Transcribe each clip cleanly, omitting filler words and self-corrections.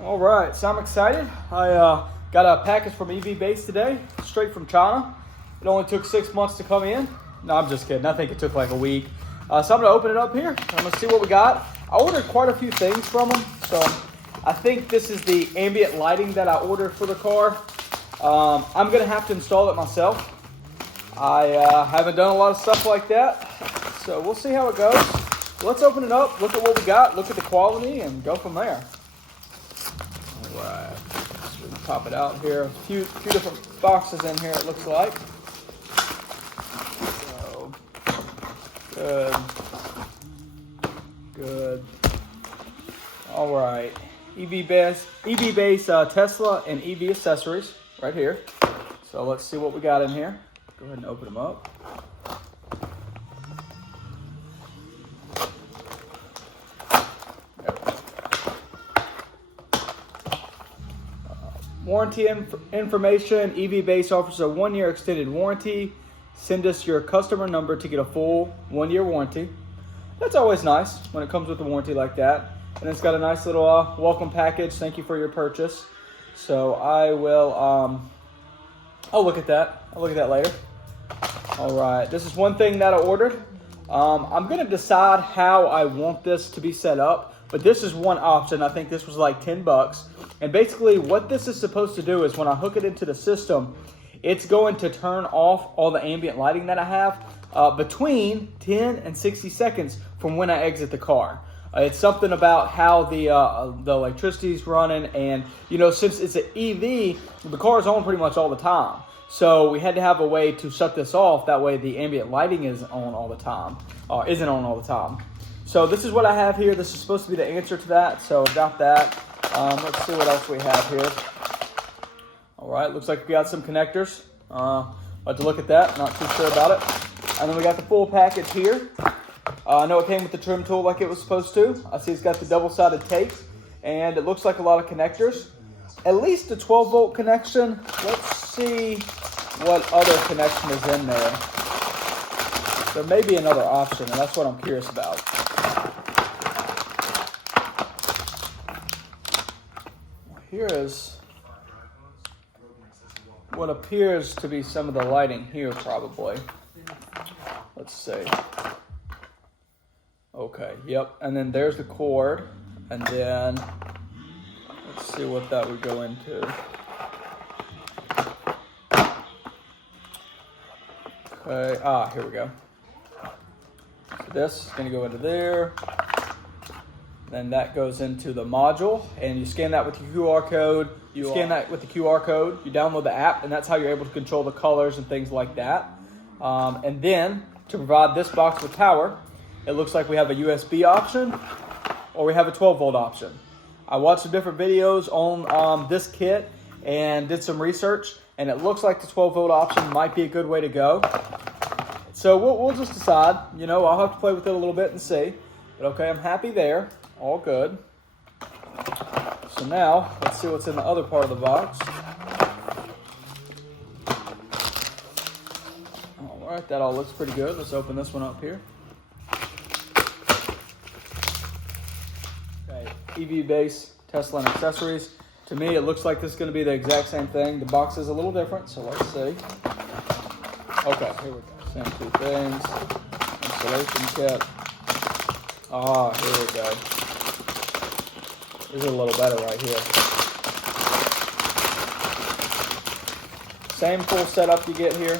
All right, so I'm excited. I got a package from EV Base today, straight from China. It only took 6 months to come in. No, I'm just kidding. I think it took like a week. So I'm gonna open it up here. I'm gonna see what we got. I ordered quite a few things from them. So I think this is the ambient lighting that I ordered for the car. I'm gonna have to install it myself. I haven't done a lot of stuff like that. So we'll see how it goes. Let's open it up, look at what we got, look at the quality, and go from there. All right, so we can pop it out here. A few different boxes in here, it looks like. So, good. All right, EV Base Tesla and EV accessories right here. So let's see what we got in here. Go ahead and open them up. Warranty information. EV Base offers a 1-year extended warranty. Send us your customer number to get a full 1-year warranty. That's always nice when it comes with a warranty like that. And it's got a nice little welcome package. Thank you for your purchase. So I will, I'll look at that. I'll look at that later. All right, this is one thing that I ordered. I'm gonna decide how I want this to be set up, but this is one option. I think this was like $10. And basically what this is supposed to do is when I hook it into the system, it's going to turn off all the ambient lighting that I have between 10 and 60 seconds from when I exit the car. It's something about how the electricity is running, and since it's an EV, the car is on pretty much all the time. So we had to have a way to shut this off. That way the ambient lighting isn't on all the time. So this is what I have here. This is supposed to be the answer to that. So I've got that. Let's see what else we have here. All right, looks like we got some connectors. Like to look at that, not too sure about it. And then we got the full package here. I know it came with the trim tool like it was supposed to. I see it's got the double-sided tape, and it looks like a lot of connectors. At least a 12-volt connection. Let's see what other connection is in there. There may be another option, and that's what I'm curious about. Here is what appears to be some of the lighting here, probably. Let's see. Okay, yep, and then there's the cord, and then let's see what that would go into. Okay, here we go. So this is gonna go into there. Then that goes into the module, and you scan that with the QR code. You download the app, and that's how you're able to control the colors and things like that. And then, to provide this box with power, it looks like we have a USB option, or we have a 12-volt option. I watched some different videos on this kit, and did some research, and it looks like the 12-volt option might be a good way to go. So we'll just decide. I'll have to play with it a little bit and see. But okay, I'm happy there. All good. So now, let's see what's in the other part of the box. All right, that all looks pretty good. Let's open this one up here. Okay, EV Base, Tesla and accessories. To me, it looks like this is going to be the exact same thing. The box is a little different, so let's see. Okay, here we go. Same two things. Installation kit. Here we go. This is a little better right here. Same full setup you get here.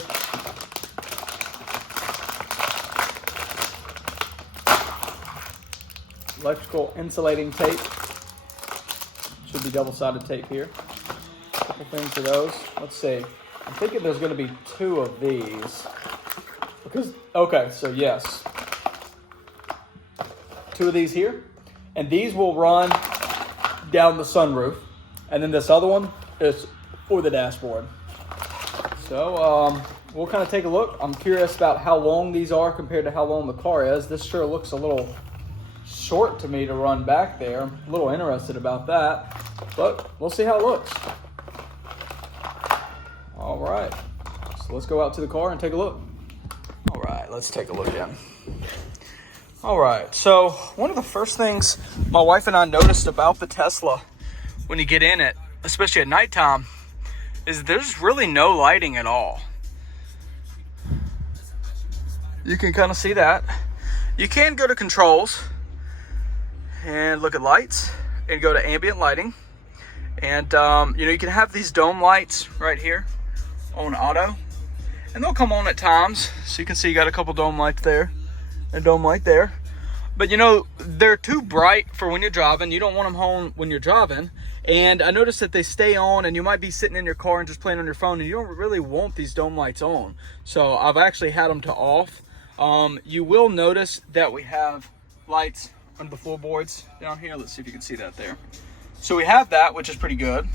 Electrical insulating tape. Should be double-sided tape here. A couple things for those. Let's see. I'm thinking there's going to be 2 of these. Okay, so yes. 2 of these here. And these will run down the sunroof. And then this other one is for the dashboard. So we'll kind of take a look. I'm curious about how long these are compared to how long the car is. This sure looks a little short to me to run back there. I'm a little interested about that, but we'll see how it looks. All right, so let's go out to the car and take a look. All right, let's take a look in. All right, so one of the first things my wife and I noticed about the Tesla when you get in it, especially at nighttime, is there's really no lighting at all. You can kind of see that. You can go to controls and look at lights and go to ambient lighting. And you know, you can have these dome lights right here on auto, and they'll come on at times. So you can see you got a couple dome lights there, and a dome light there. But you know, they're too bright for when you're driving. You don't want them on when you're driving. And I noticed that they stay on, and you might be sitting in your car and just playing on your phone, and you don't really want these dome lights on. So I've actually had them to off. You will notice that we have lights on the floorboards down here. Let's see if you can see that there. So we have that, which is pretty good.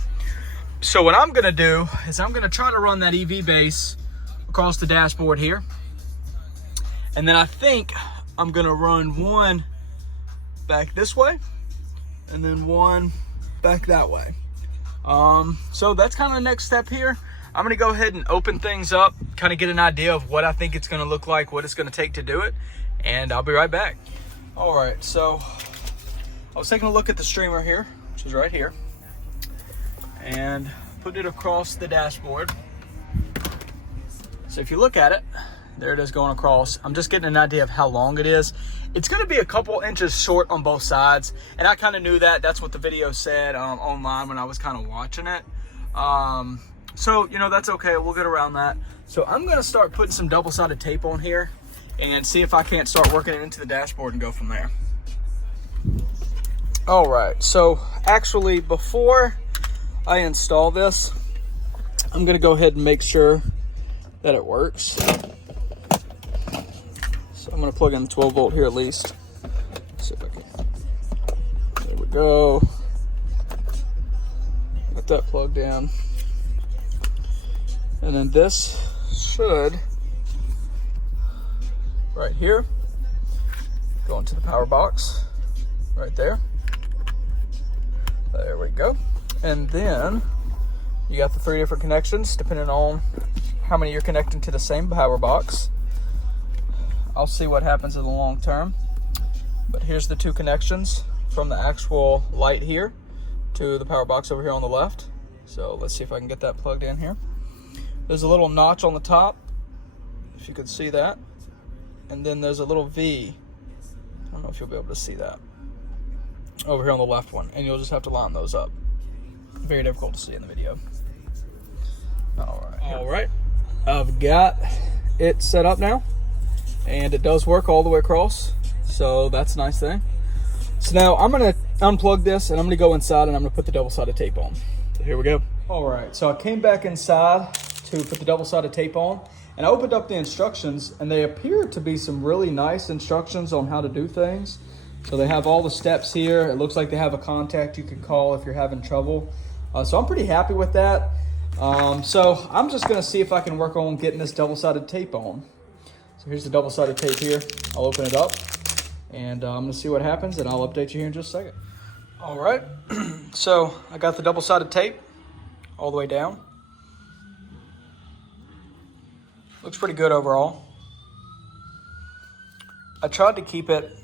So what I'm gonna do is I'm gonna try to run that EV base across the dashboard here. And then I think I'm gonna run one back this way and then one back that way. So that's kind of the next step here. I'm gonna go ahead and open things up, kind of get an idea of what I think it's gonna look like, what it's gonna take to do it, and I'll be right back. All right, so I was taking a look at the streamer here, which is right here, and put it across the dashboard. So if you look at it, there it is going across. I'm just getting an idea of how long it is. It's gonna be a couple inches short on both sides, and I kind of knew that. That's what the video said online when I was kind of watching it. So, you know, that's okay, we'll get around that. So I'm gonna start putting some double-sided tape on here and see if I can't start working it into the dashboard and go from there. All right, so actually before I install this, I'm gonna go ahead and make sure that it works. So I'm gonna plug in the 12 volt here at least. Let's see if I can. There we go. Got that plugged in. And then this should, right here, go into the power box, right there. There we go. And then you got the 3 different connections, depending on how many you're connecting to the same power box. I'll see what happens in the long term. But here's the 2 connections from the actual light here to the power box over here on the left. So let's see if I can get that plugged in here. There's a little notch on the top, if you could see that. And then there's a little V. I don't know if you'll be able to see that. Over here on the left one. And you'll just have to line those up. Very difficult to see in the video. All right. I've got it set up now. And it does work all the way across. So that's a nice thing. So now I'm going to unplug this and I'm going to go inside and I'm going to put the double-sided tape on. So here we go. All right, so I came back inside to put the double-sided tape on, and I opened up the instructions, and they appear to be some really nice instructions on how to do things. So they have all the steps here. It looks like they have a contact you could call if you're having trouble. So I'm pretty happy with that. So I'm just gonna see if I can work on getting this double-sided tape on. So here's the double-sided tape here. I'll open it up, and I'm gonna see what happens, and I'll update you here in just a second. All right, so I got the double-sided tape all the way down. Looks pretty good overall. I tried to keep it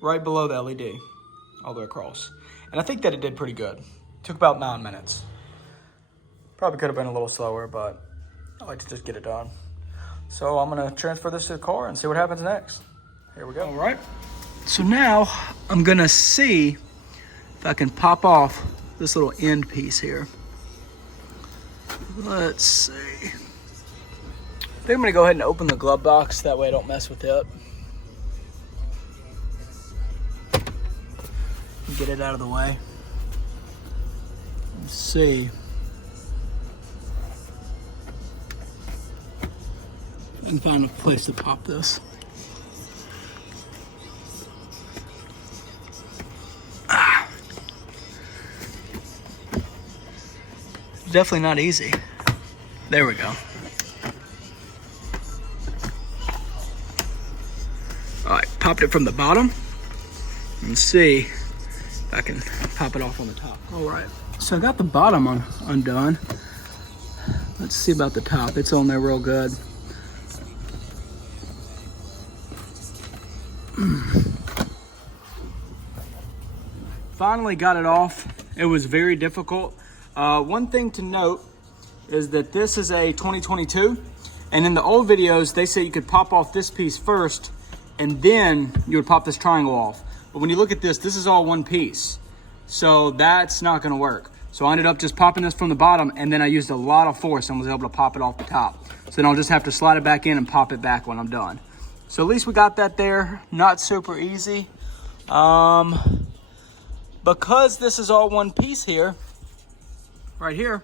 right below the LED all the way across. And I think that it did pretty good. Took about 9 minutes. Probably could have been a little slower, but I like to just get it done. So I'm gonna transfer this to the car and see what happens next. Here we go. All right. So now I'm gonna see if I can pop off this little end piece here. Let's see. I think I'm gonna go ahead and open the glove box, that way I don't mess with it. Get it out of the way. Let's see. I can find a place to pop this. Definitely not easy. There we go. All right, popped it from the bottom. Let's see if I can pop it off on the top. All right, so I got the bottom undone. Let's see about the top. It's on there real good. Finally got it off. It was very difficult. One thing to note is that this is a 2022, and in the old videos, they say you could pop off this piece first, and then you would pop this triangle off. But when you look at this, this is all one piece. So that's not gonna work. So I ended up just popping this from the bottom, and then I used a lot of force and was able to pop it off the top. So then I'll just have to slide it back in and pop it back when I'm done. So at least we got that there. Not super easy. Because this is all one piece here, right here,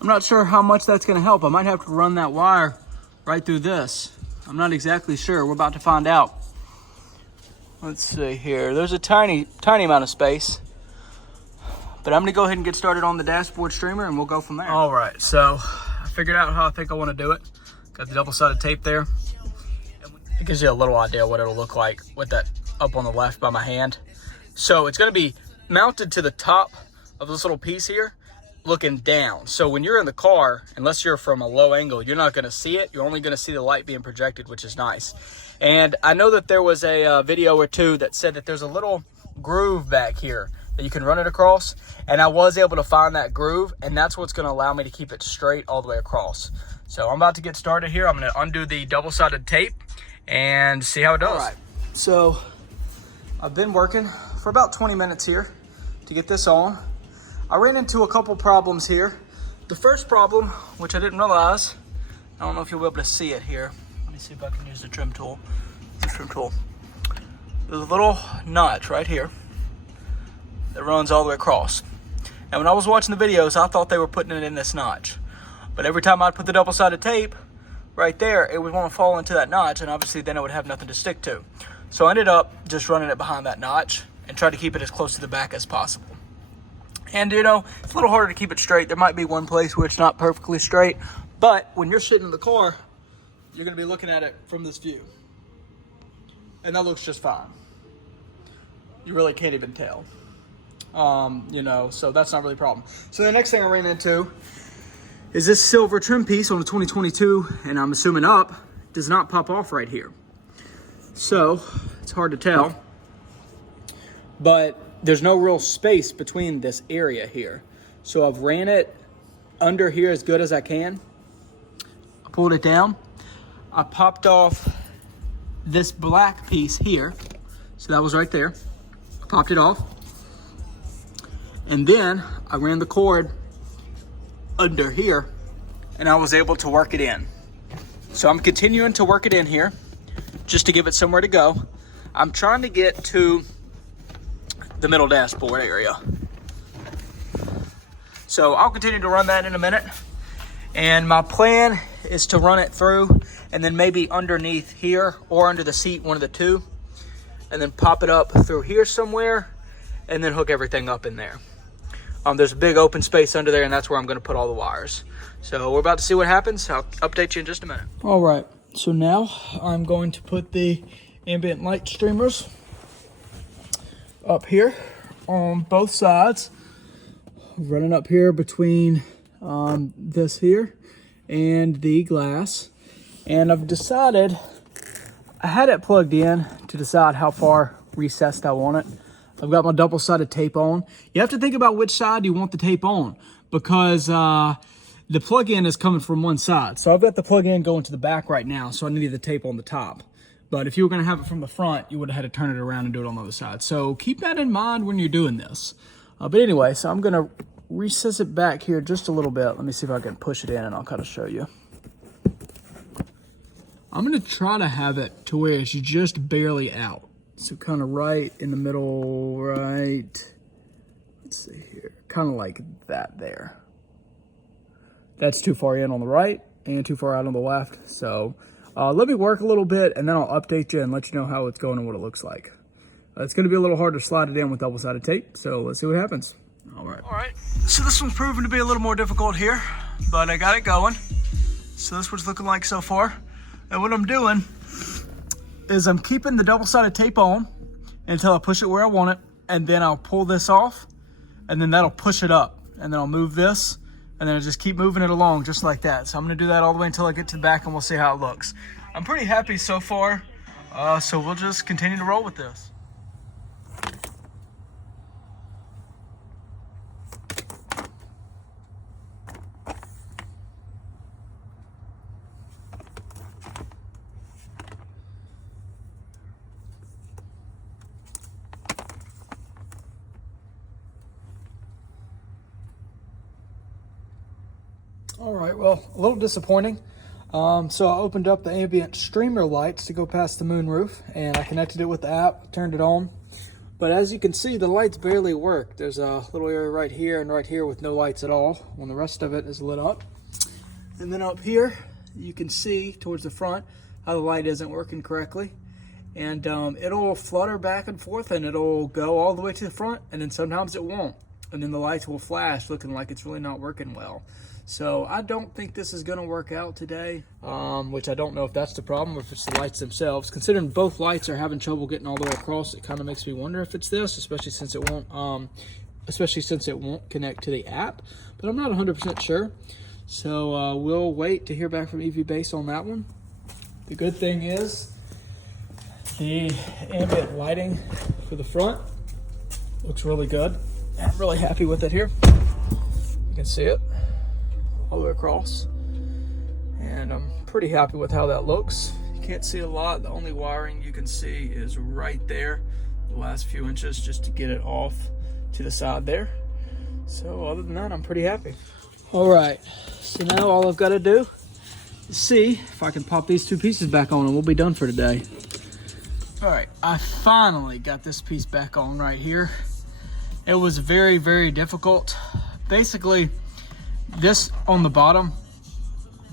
I'm not sure how much that's gonna help. I might have to run that wire right through this. I'm not exactly sure. We're about to find out. Let's see here. There's a tiny amount of space. But I'm gonna go ahead and get started on the dashboard streamer and we'll go from there. All right, so I figured out how I think I wanna do it. Got the double-sided tape there. It gives you a little idea what it'll look like with that up on the left by my hand. So it's gonna be mounted to the top of this little piece here, looking down. So when you're in the car, unless you're from a low angle, you're not gonna see it. You're only gonna see the light being projected, which is nice. And I know that there was a video or two that said that there's a little groove back here that you can run it across. And I was able to find that groove, and that's what's gonna allow me to keep it straight all the way across. So I'm about to get started here. I'm gonna undo the double-sided tape and see how it does. All right, so I've been working for about 20 minutes here to get this on. I ran into a couple problems here. The first problem, which I didn't realize, I don't know if you'll be able to see it here. Let me see if I can use the trim tool. There's a little notch right here that runs all the way across. And when I was watching the videos, I thought they were putting it in this notch. But every time I'd put the double-sided tape right there, it would want to fall into that notch, and obviously then it would have nothing to stick to. So I ended up just running it behind that notch and tried to keep it as close to the back as possible. And you know, it's a little harder to keep it straight. There might be one place where it's not perfectly straight, but when you're sitting in the car, you're gonna be looking at it from this view. And that looks just fine. You really can't even tell. You know, so that's not really a problem. So the next thing I ran into is this silver trim piece on the 2022, and I'm assuming up, does not pop off right here. So it's hard to tell, but there's no real space between this area here. So I've ran it under here as good as I can. I pulled it down. I popped off this black piece here. So that was right there. I popped it off. And then I ran the cord under here and I was able to work it in. So I'm continuing to work it in here just to give it somewhere to go. I'm trying to get to the middle dashboard area. So I'll continue to run that in a minute. And my plan is to run it through and then maybe underneath here or under the seat, one of the two, and then pop it up through here somewhere and then hook everything up in there. There's a big open space under there, and that's where I'm gonna put all the wires. So we're about to see what happens. I'll update you in just a minute. All right, so now I'm going to put the ambient light streamers up here on both sides, running up here between this here and the glass. And I've decided, I had it plugged in to decide how far recessed I want it. I've got my double-sided tape on. You have to think about which side you want the tape on, because the plug-in is coming from one side. So I've got the plug-in going to the back right now, so I needed the tape on the top. But if you were gonna have it from the front, you would have had to turn it around and do it on the other side. So keep that in mind when you're doing this. But anyway, so I'm gonna recess it back here just a little bit. Let me see if I can push it in and I'll kind of show you. I'm gonna try to have it to where it's just barely out. So kind of right in the middle, right, let's see here, kind of like that there. That's too far in on the right and too far out on the left. So let me work a little bit and then I'll update you and let you know how it's going and what it looks like. It's gonna be a little hard to slide it in with double-sided tape, so let's see what happens. All right, so this one's proven to be a little more difficult here, but I got it going. So this is what it's looking like so far. And what I'm doing is I'm keeping the double-sided tape on until I push it where I want it, and then I'll pull this off, and then that'll push it up. And then I'll move this, and then I'll just keep moving it along just like that. So I'm gonna do that all the way until I get to the back, and we'll see how it looks. I'm pretty happy so far, so we'll just continue to roll with this. All right, well, a little disappointing. So I opened up the ambient streamer lights to go past the moonroof, and I connected it with the app, turned it on. But as you can see, the lights barely work. There's a little area right here and right here with no lights at all, when the rest of it is lit up. And then up here, you can see towards the front how the light isn't working correctly. And it'll flutter back and forth, and it'll go all the way to the front, and then sometimes it won't. And then the lights will flash looking like it's really not working well. So I don't think this is gonna work out today, which I don't know if that's the problem or if it's the lights themselves. Considering both lights are having trouble getting all the way across, it kind of makes me wonder if it's this, especially since it won't connect to the app, but I'm not 100% sure. So we'll wait to hear back from EV Base on that one. The good thing is the ambient lighting for the front looks really good. I'm really happy with it here. You can see it all the way across, and I'm pretty happy with how that looks. You can't see a lot. The only wiring you can see is right there, the last few inches, just to get it off to the side there. So other than that, I'm pretty happy. All right, so now all I've got to do is see if I can pop these two pieces back on and we'll be done for today. All right, I finally got this piece back on right here. It was very, very difficult. Basically, this on the bottom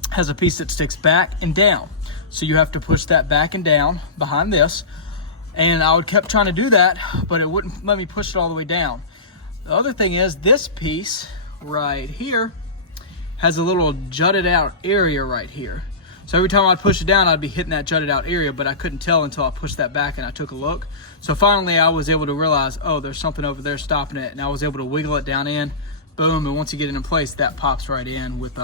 has a piece that sticks back and down. So you have to push that back and down behind this. And I kept trying to do that, but it wouldn't let me push it all the way down. The other thing is this piece right here has a little jutted out area right here. So every time I'd push it down, I'd be hitting that jutted out area, but I couldn't tell until I pushed that back and I took a look. So finally I was able to realize, oh, there's something over there stopping it, and I was able to wiggle it down in. Boom, and once you get it in place, that pops right in with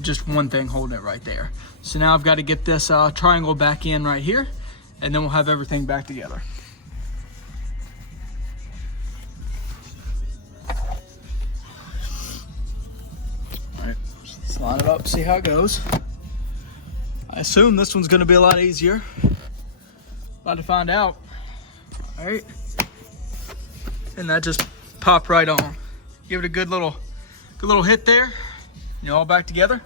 just one thing holding it right there. So now I've got to get this triangle back in right here, and then we'll have everything back together. All right, let's line it up, see how it goes. I assume this one's gonna be a lot easier. About to find out. All right, and that just popped right on. Give it a good little hit there. You're all back together.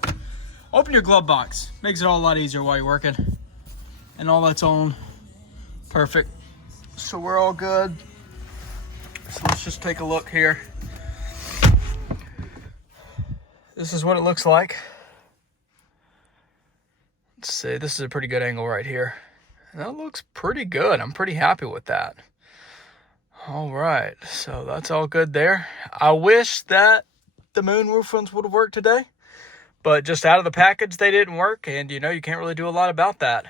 Open your glove box. Makes it all a lot easier while you're working. And all that's on. Perfect. So we're all good. So let's just take a look here. This is what it looks like. Let's see, this is a pretty good angle right here. And that looks pretty good. I'm pretty happy with that. All right, so that's all good there. I wish that the moonroof ones would have worked today, but just out of the package, they didn't work, and you can't really do a lot about that.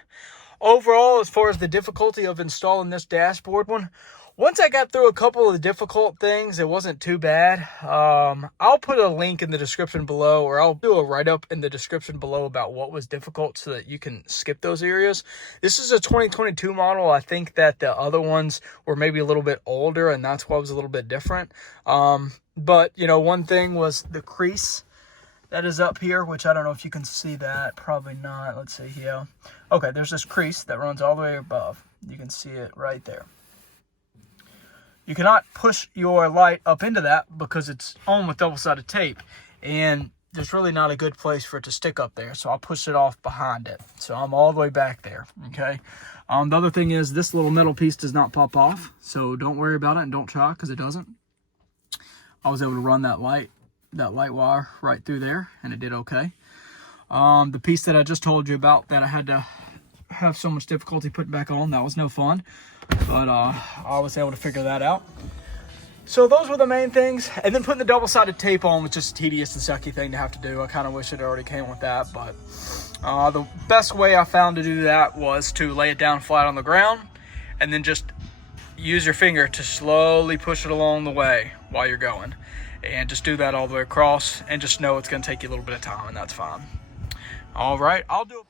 Overall, as far as the difficulty of installing this dashboard one, once I got through a couple of the difficult things, it wasn't too bad. I'll put a link in the description below, or I'll do a write-up in the description below about what was difficult so that you can skip those areas. This is a 2022 model. I think that the other ones were maybe a little bit older, and that's why it was a little bit different. But, one thing was the crease that is up here, which I don't know if you can see that. Probably not. Let's see here. Okay, there's this crease that runs all the way above. You can see it right there. You cannot push your light up into that because it's on with double-sided tape, and there's really not a good place for it to stick up there, so I'll push it off behind it. So I'm all the way back there, okay? The other thing is this little metal piece does not pop off, so don't worry about it and don't try because it doesn't. I was able to run that light wire right through there, and it did okay. The piece that I just told you about that I had to have so much difficulty putting back on, that was no fun. But I was able to figure that out. So those were the main things. And then putting the double-sided tape on was just a tedious and sucky thing to have to do. I kind of wish it already came with that. But the best way I found to do that was to lay it down flat on the ground and then just use your finger to slowly push it along the way while you're going. And just do that all the way across, and just know it's going to take you a little bit of time, and that's fine. All right, I'll do it.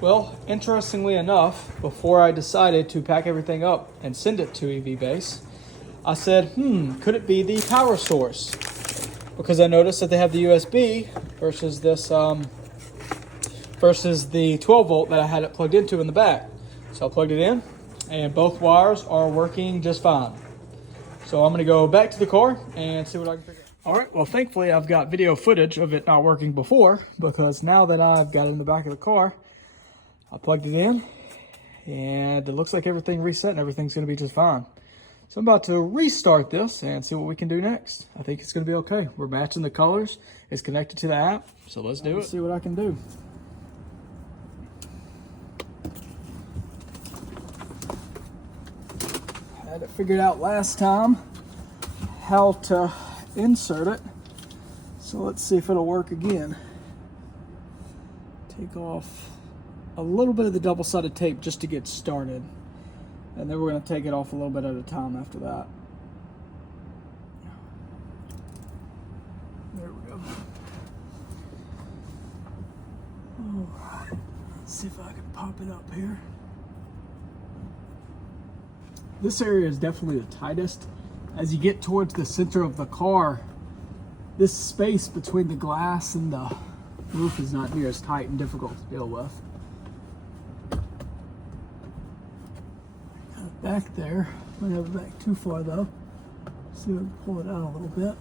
Well, interestingly enough, before I decided to pack everything up and send it to EV Base, I said, could it be the power source? Because I noticed that they have the USB versus this, versus the 12 volt that I had it plugged into in the back. So I plugged it in, and both wires are working just fine. So I'm gonna go back to the car and see what I can figure out. All right, well, thankfully I've got video footage of it not working before, because now that I've got it in the back of the car, I plugged it in and it looks like everything reset and everything's gonna be just fine. So I'm about to restart this and see what we can do next. I think it's gonna be okay. We're matching the colors. It's connected to the app, so let's do it. See what I can do. I had it figured out last time how to insert it. So let's see if it'll work again. Take off a little bit of the double-sided tape just to get started. And then we're going to take it off a little bit at a time after that. There we go. All right. Let's see if I can pop it up here. This area is definitely the tightest. As you get towards the center of the car, this space between the glass and the roof is not near as tight and difficult to deal with. Back there, might have it back too far though. See if we can pull it out a little bit.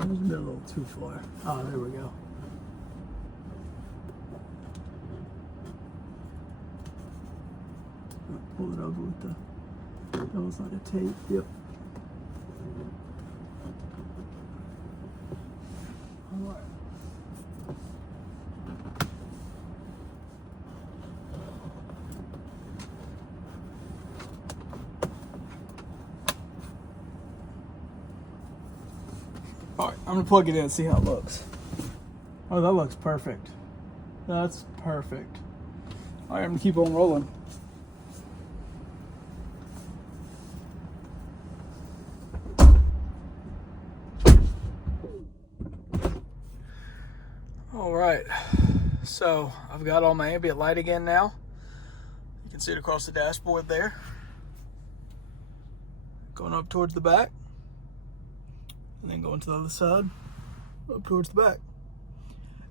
It was a little too far. Oh, there we go. Pull it over with the double-sided tape. Yep. All right. All right, I'm gonna plug it in and see how it looks. Oh, that looks perfect. That's perfect. All right, I'm gonna keep on rolling. All right, so I've got all my ambient lighting in now. You can see it across the dashboard there. Going up towards the back. And then going to the other side, up towards the back.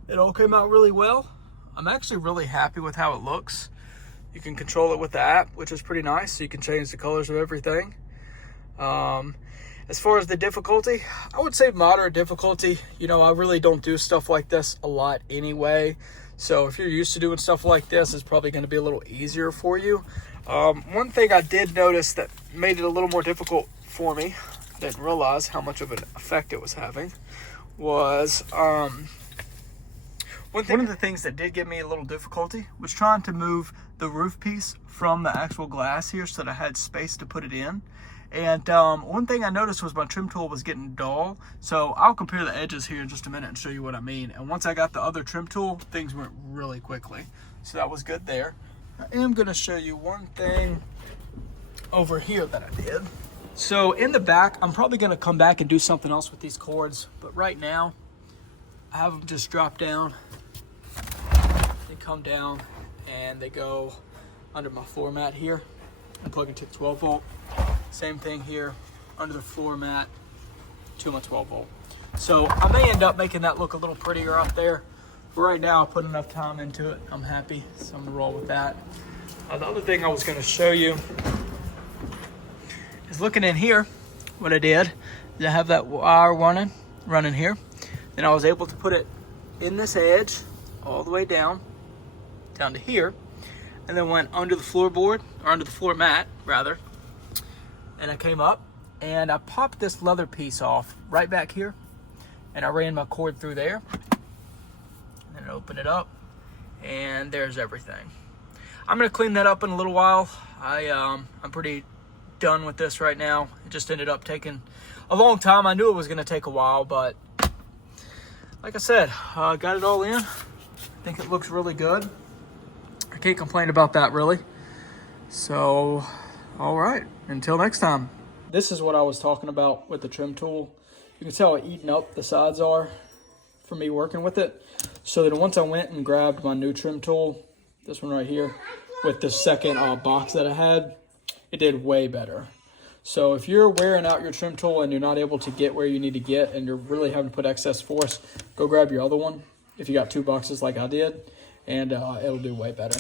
It all came out really well. I'm actually really happy with how it looks. You can control it with the app, which is pretty nice. So you can change the colors of everything. As far as the difficulty, I would say moderate difficulty. You know, I really don't do stuff like this a lot anyway. So if you're used to doing stuff like this, it's probably going to be a little easier for you. One thing I did notice that made it a little more difficult for me, I didn't realize how much of an effect it was having, was one of the things that did give me a little difficulty was trying to move the roof piece from the actual glass here so that I had space to put it in. And one thing I noticed was my trim tool was getting dull. So I'll compare the edges here in just a minute and show you what I mean. And once I got the other trim tool, things went really quickly. So that was good there. I am going to show you one thing over here that I did. So in the back, I'm probably going to come back and do something else with these cords. But right now, I have them just drop down. They come down and they go under my floor mat here and plug into the 12 volt. Same thing here under the floor mat to my 12 volt. So I may end up making that look a little prettier up there. But right now, I put enough time into it. I'm happy, so I'm gonna roll with that. The other thing I was gonna show you is looking in here. What I did is I have that wire running here. Then I was able to put it in this edge all the way down to here, and then went under the floorboard, or under the floor mat rather. And I came up and I popped this leather piece off right back here, and I ran my cord through there and then open it up, and there's everything. I'm gonna clean that up in a little while. I'm pretty done with this right now. It just ended up taking a long time. I knew it was gonna take a while, but like I said, got it all in. I think it looks really good. I can't complain about that really. So, all right, until next time. This is what I was talking about with the trim tool. You can tell how eaten up the sides are for me working with it. So that once I went and grabbed my new trim tool, this one right here, with the second box that I had, it did way better. So if you're wearing out your trim tool and you're not able to get where you need to get and you're really having to put excess force, go grab your other one if you got 2 boxes like I did, and it'll do way better.